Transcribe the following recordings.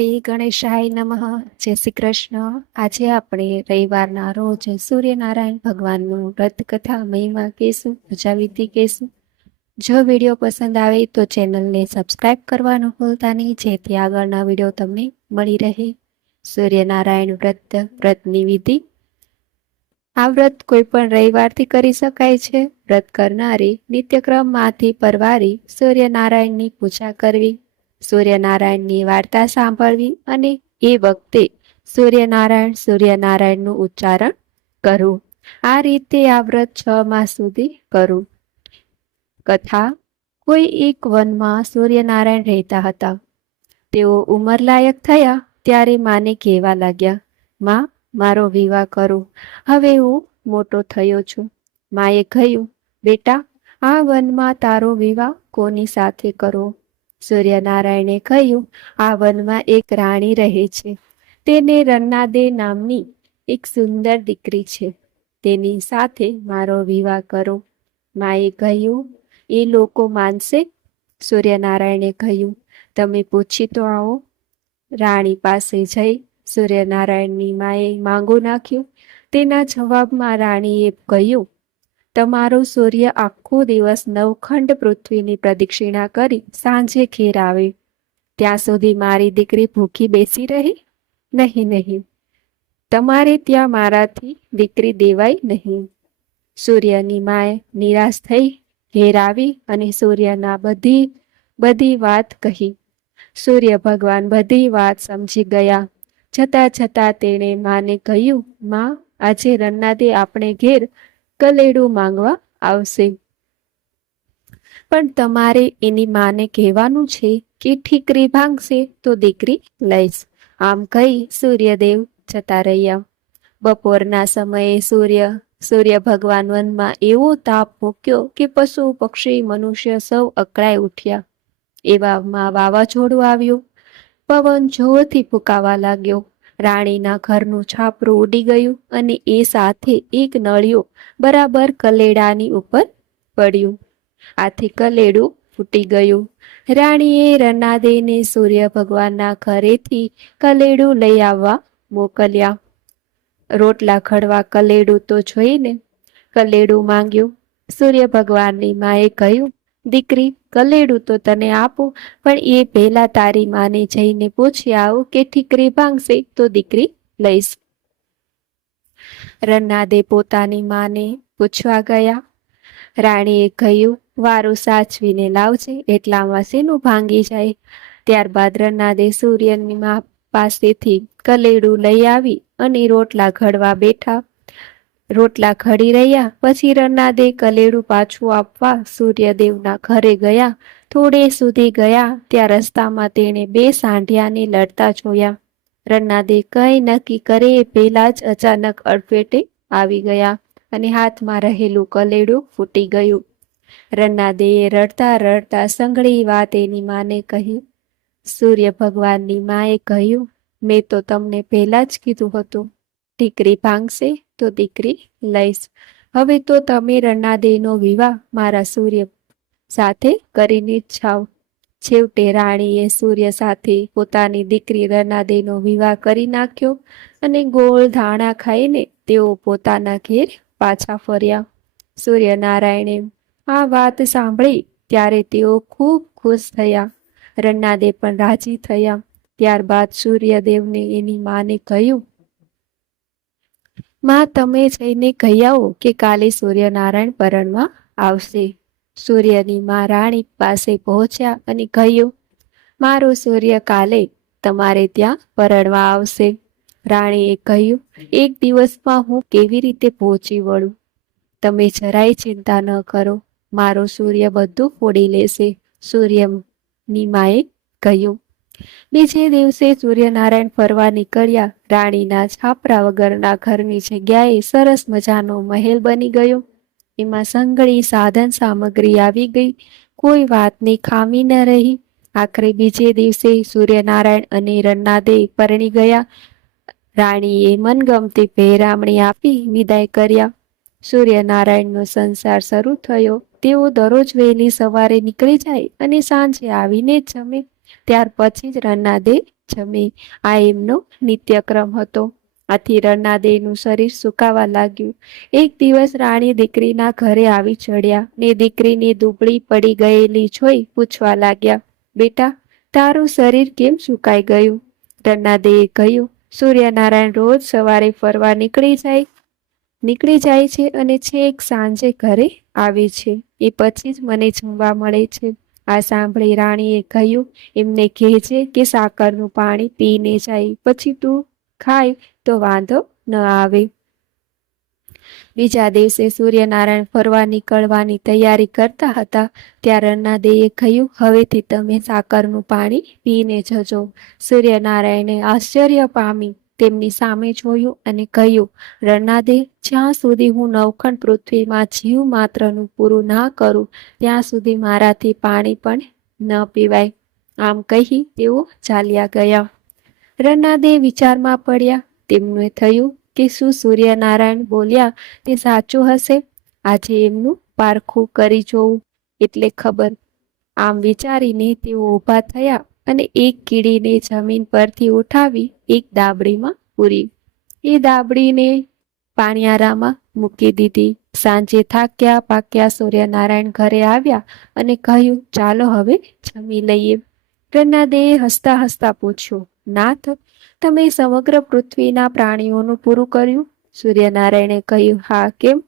શ્રી ગણેશાય નમઃ. જય શ્રી કૃષ્ણ. આજે આપણે રવિવારના રોજ સૂર્યનારાયણ ભગવાનનું વ્રત કથા મહિમા કહેશું, પૂજા વિધિ કહેશું. જો વીડિયો પસંદ આવે તો ચેનલને સબસ્ક્રાઇબ કરવાનું ભૂલતા નહીં, જેથી આગળના વીડિયો તમને મળી રહે. સૂર્યનારાયણ વ્રત, વ્રતની વિધિ. આ વ્રત કોઈ પણ રવિવારથી કરી શકાય છે. વ્રત કરનારી નિત્યક્રમમાંથી પરવારી સૂર્યનારાયણની પૂજા કરવી. સૂર્યનારાયણની વાર્તા સાંભળવી અને એ વખતે સૂર્યનારાયણ સૂર્યનારાયણનું ઉચ્ચારણ કરવું આ રીતે આ વ્રત છ માસ સુધી કરવું કથા, કોઈ એક વનમાં સૂર્યનારાયણ રહેતા હતા. તેઓ ઉંમરલાયક થયા ત્યારે માને કહેવા લાગ્યા, માં, મારો વિવાહ કરો. હવે હું મોટો થયો છું. માએ કહ્યું, બેટા, આ વનમાં તારો વિવાહ કોની સાથે કરવો સૂર્યનારાયણે કહ્યું, આ વનમાં એક રાણી રહે છે. તેને રન્નાદે નામની એક સુંદર દીકરી છે. તેની સાથે મારો વિવાહ કરો. માએ કહ્યું, એ લોકો માનશે? સૂર્યનારાયણે કહ્યું, તમે પૂછી તો આવો. રાણી પાસે જઈ સૂર્યનારાયણની માએ માંગુ નાખ્યું. તેના જવાબમાં રાણીએ કહ્યું તમારો સૂર્ય આખો દિવસ નવખંડ પૃથ્વીની પ્રદક્ષિણા કરી સાંજે ઘેર આવે. ત્યાં સુધી મારી દીકરી ભૂખી બેસી રહી? નહીં નહીં. તમારે ત્યાં મારાથી દીકરી દેવાય નહીં. સૂર્યની માએ નિરાશ થઈ ઘેર આવી અને સૂર્યના બધી બધી વાત કહી. સૂર્ય ભગવાન બધી વાત સમજી ગયા. છતાં છતાં તેણે માને કહ્યું, માં, આજે રન્નાદે આપણે ઘેર કલેડું માંગવા આવશે. પણ તમારે એની માને કહેવાનું છે કે ઠીકરી ભાંગશે તો દીકરી લઈશ. આમ કહી સૂર્યદેવ જતા રહ્યા. બપોરના સમયે સૂર્ય સૂર્ય ભગવાન વનમાં એવો તાપ મૂક્યો કે પશુ પક્ષી મનુષ્ય સૌ અકળાઈ ઉઠ્યા. એવામાં વાવાઝોડું આવ્યું. પવન જોરથી ફૂંકાવા લાગ્યો. રાણીના ઘરનું છાપરું ઉડી ગયું અને એ સાથે એક નળિયો બરાબર કલેડાની ઉપર પડ્યું. આથી કલેડું ફૂટી ગયું. રાણીએ રનાદેને સૂર્ય ભગવાનના ઘરેથી કલેડું લઈ આવવા મોકલ્યા. રોટલા ખડવા કલેડું તો જોઈને કલેડું માંગ્યું. સૂર્ય ભગવાનની માએ કહ્યું દીકરી, કલેડું તો તને આપું, પણ એ પહેલા તારી માને જઈને પૂછી આવું કે ઠીકરી ભાંગશે તો દીકરી લઈશ. રન્નાદે પોતાની માને પૂછવા ગયા. રાણીએ કહ્યું, વારું સાચવીને લાવજે એટલામાં શેનું ભાંગી જાય. ત્યારબાદ રન્નાદે સૂર્યની મા પાસેથી કલેડું લઈ આવી અને રોટલા ઘડવા બેઠા. રોટલા ઘડી રહ્યા, પછી રન્નાદે કલેડું પાછું આપવા સૂર્યદેવના ઘરે ગયા. થોડે સુધી ગયા, ત્યાં રસ્તામાં તેણે બે સાંઢિયાને લડતા જોયા. રન્નાદે કંઈ નક્કી કરે એ પહેલા જ અચાનક અડફેટે આવી ગયા અને હાથમાં રહેલું કલેડું ફૂટી ગયું. રન્નાદેએ રડતા રડતા સંઘળી વાત એની માને કહી. સૂર્ય ભગવાનની માએ કહ્યું, મેં તો તમને પહેલા જ કીધું હતું. દીકરી ભાંગશે તો દીકરી લઈશ. હવે તો તમે રણાદેનો વિવાહ મારા સૂર્ય સાથે કરીને છાવ છેવટે રાણીએ સૂર્ય સાથે પોતાની દીકરી રણાદેનો વિવાહ કરી નાખ્યો અને ગોળ ધાણા ખાઈને તેઓ પોતાના ઘેર પાછા ફર્યા. સૂર્યનારાયણે આ વાત સાંભળી ત્યારે તેઓ ખૂબ ખુશ થયા. રન્નાદે પણ રાજી થયા. ત્યારબાદ સૂર્યદેવને એની માને કહ્યું માં તમે જઈને કહી આવો કે કાલે સૂર્યનારાયણ પરણમાં આવશે. સૂર્યની માં રાણી પાસે પહોંચ્યા અને કહ્યું, મારો સૂર્ય કાલે તમારે ત્યાં પરણવા આવશે. રાણીએ કહ્યું, એક દિવસમાં હું કેવી રીતે પહોંચી વળું? તમે જરાય ચિંતા ન કરો, મારો સૂર્ય બધું ફોડી લેશે. સૂર્યની માએ કહ્યું બીજે દિવસે સૂર્યનારાયણ ફરવા નીકળ્યા. રાણીના છાપરા વગરના ઘરની જગ્યાએ સરસ મજાનો મહેલ બની ગયો. એમાં સંગળી સાધન સામગ્રી આવી ગઈ. કોઈ વાતની ખામી ન રહી. આખરે બીજે દિવસે સૂર્યનારાયણ અને રન્નાદે પરણી ગયા. રાણીએ મનગમતી પહેરામણી આપી, વિદાય કર્યા. સૂર્યનારાયણનો સંસાર શરૂ થયો. તેઓ દરરોજ વહેલી સવારે નીકળી જાય અને સાંજે આવીને જ જમે. ત્યાર પછી જ રન્નાદે જમે. આ એમનો નિત્યક્રમ હતો. આથી રન્નાદેનું શરીર સુકાવા લાગ્યું. એક દિવસ રાણી દીકરીના ઘરે આવી ચડ્યા ને દીકરીની દુબળી પડી ગયેલી જોઈ પૂછવા લાગ્યા, બેટા, તારું શરીર કેમ સુકાઈ ગયું? રન્નાદેએ કહ્યું, સૂર્યનારાયણ રોજ સવારે ફરવા નીકળી જાય નીકળી જાય છે અને છેક સાંજે ઘરે આવે છે. એ પછી જ મને જમવા મળે છે. આ સાંભળી રાણીએ કહ્યું, એમને કહેજે કે સાકરનું પાણી પીને જાય, પછી તું ખાય, તો વાંધો ન આવે. બીજા દિવસે સૂર્યનારાયણ ફરવા નીકળવાની તૈયારી કરતા હતા. ત્યાં રણનાદેયે કહ્યું, હવેથી તમે સાકરનું પાણી પીને જજો. સૂર્યનારાયણે આશ્ચર્ય પામી. તેમની સામે જોયું અને કહ્યું રણાદે જ્યાં સુધી હું નવખંડ પૃથ્વીમાં જીવ માત્રનું પૂરું ના કરું, ત્યાં સુધી મારાથી પાણી પણ ન પીવાય. આમ કહી તેઓ ચાલ્યા ગયા. રણાદે વિચારમાં પડ્યા, તેમને થયું કે શું સૂર્યનારાયણ બોલ્યા તે સાચું હશે? આજે એમનું પારખું કરી જોવું એટલે ખબર. આમ વિચારીને તેઓ ઊભા થયા અને એક કીડીને જમીન પરથી ઉઠાવી એક દાબડીમાં પૂરી. એ દાબડીને પાણિયારામાં મૂકી દીધી. સાંજે થાક્યા પાક્યા સૂર્યનારાયણ ઘરે આવ્યા અને કહ્યું, ચાલો હવે જમી લઈએ. રન્નાદેએ હસતા હસતા પૂછ્યું, નાથ, તમે સમગ્ર પૃથ્વીના પ્રાણીઓનું પૂરું કર્યું? સૂર્યનારાયણે કહ્યું, હા, કેમ?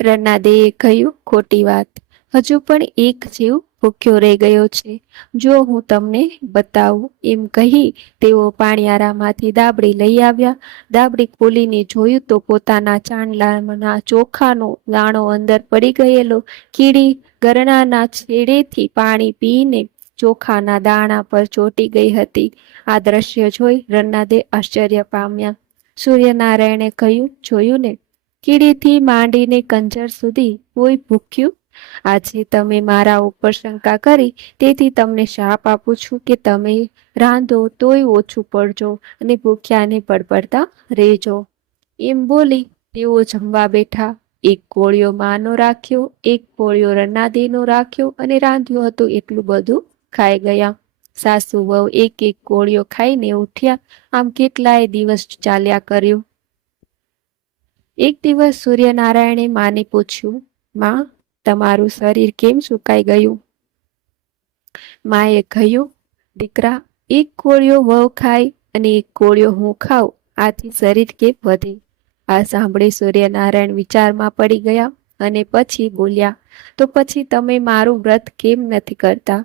રન્નાદેએ કહ્યું, ખોટી વાત. હજુ પણ એક જીવ ભૂખ્યો રહી ગયો છે. જો હું તમને બતાવું, એમ કહી તેઓ પાણિયારામાંથી દાબડી લઈ આવ્યા. દાબડી ખોલીને જોયું તો પોતાના ચાંદલાના ચોખાનો દાણો અંદર પડી ગયેલો. કીડી ગરણાના છેડેથી પાણી પીને ચોખાના દાણા પર ચોટી ગઈ હતી. આ દ્રશ્ય જોઈ રન્નાદે આશ્ચર્ય પામ્યા. સૂર્યનારાયણે કહ્યું, જોયું ને? કીડીથી માંડીને કંજર સુધી કોઈ ભૂખ્યું આજે તમે મારા ઉપર શંકા કરી, તેથી તમને શાપ આપું છું કે તમે રાંધો તોય ઓછું પડજો અને ભૂખ્યાને પડપડતા રહેજો. એમ બોલી તેઓ જમવા બેઠા, એક કોળિયો માનો રાખ્યો, એક કોળિયો રન્નાદીનો રાખ્યો અને રાંધ્યું હતું એટલું બધું ખાઈ ગયા. સાસુ, વહુ એક એક કોળિયો ખાઈને ઉઠ્યા. આમ કેટલાય દિવસ ચાલ્યા કર્યું. એક દિવસ સૂર્યનારાયણે માને પૂછ્યું, માં તમારું શરીર કેમ સુકાઈ ગયું? માએ કહ્યું, દીકરા, એક કોળિયો વહુ ખાય અને એક કોળિયો હું ખાઉં. આથી શરીર કેમ વધે? આ સાંભળી સૂર્યનારાયણ વિચારમાં પડી ગયા અને પછી બોલ્યા, તો પછી તમે મારું વ્રત કેમ નથી કરતા?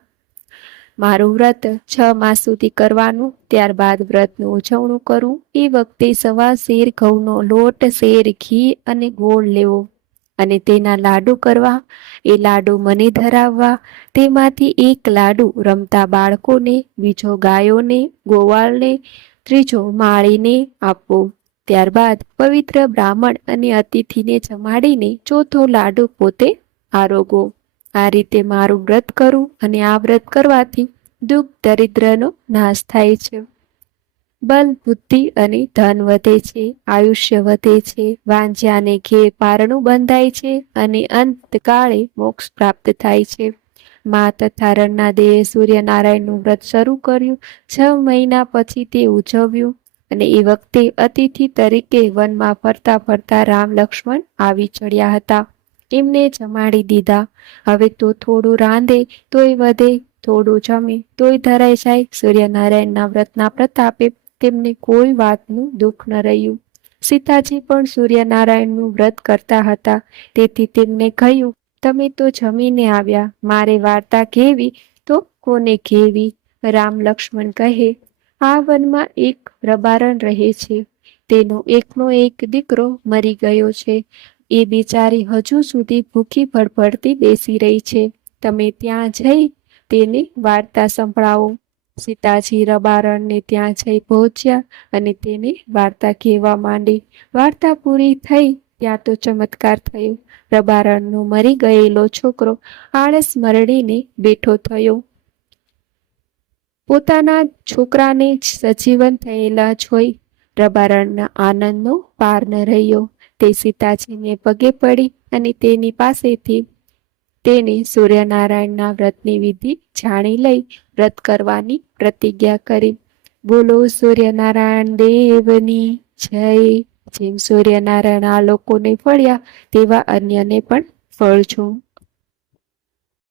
મારું વ્રત છ માસ સુધી કરવાનું, ત્યારબાદ વ્રતનું ઉજવણું કરવું એ વખતે સવા શેર ઘઉંનો લોટ, શેર, ઘી અને ગોળ લેવો. અને તેના લાડુ કરવા. એ લાડુ મને ધરાવવા. તેમાંથી એક લાડુ રમતા બાળકોને, બીજો ગાયોને, ગોવાળને, ત્રીજો માળીને આપવો. ત્યારબાદ પવિત્ર બ્રાહ્મણ અને અતિથિને જમાડીને ચોથો લાડુ પોતે આરોગો. આ રીતે મારું વ્રત કરું અને આ વ્રત કરવાથી દુઃખ દરિદ્રનો નાશ થાય છે. બલ, બુદ્ધિ અને ધન વધે છે, આયુષ્ય વધે છે, વાંજ્યાને ઘે પારણું બંધાય છે અને અંતકાળે મોક્ષ પ્રાપ્ત થાય છે. મા તથા રણના દેવે સૂર્યનારાયણનું વ્રત શરૂ કર્યું, છ મહિના પછી તે ઉજવ્યું અને એ વખતે અતિથિ તરીકે વનમાં ફરતા ફરતા રામ, લક્ષ્મણ આવી ચડ્યા હતા. એમને જમાડી દીધા, હવે તો થોડું રાંધે, તોય વધે, થોડું જમે, તોય ધરાઈ જાય, સૂર્યનારાયણના વ્રતના પ્રતાપે તેમને કોઈ વાતનું દુઃખ ન રહ્યું. સીતાજી પણ સૂર્યનારાયણનું વ્રત કરતા હતા. તેથી તેમને કહ્યું, તમે તો જમીને આવ્યા, મારે વાર્તા કહેવી તો કોને કહેવી? રામ લક્ષ્મણ કહે, આ વનમાં એક રબારણ રહે છે. તેનો એકનો એક દીકરો મરી ગયો છે. એ બિચારી હજુ સુધી ભૂખી ભડભડતી બેસી રહી છે. તમે ત્યાં જઈ તેને વાર્તા સંભળાવો. સીતાજી રબારણને ત્યાં જઈ પહોંચ્યા અને તેને વાર્તા કહેવા માંડી. વાર્તા પૂરી થઈ ત્યાં તો ચમત્કાર થયો. રબારણનો મરી ગયેલો છોકરો આળસ મરડીને બેઠો થયો. પોતાના છોકરાને જ સજીવન થયેલા જોઈ રબારણના આનંદનો પાર ન રહ્યો. તે સીતાજીને પગે પડી અને તેની પાસેથી તેને સૂર્યનારાયણના વ્રતની વિધિ જાણી લઈ વ્રત કરવાની પ્રતિજ્ઞા કરી. બોલો, સૂર્યનારાયણ દેવની જય. જેમ સૂર્યનારાયણ આ લોકોને ફળ્યા, તેવા અન્યને પણ ફળજો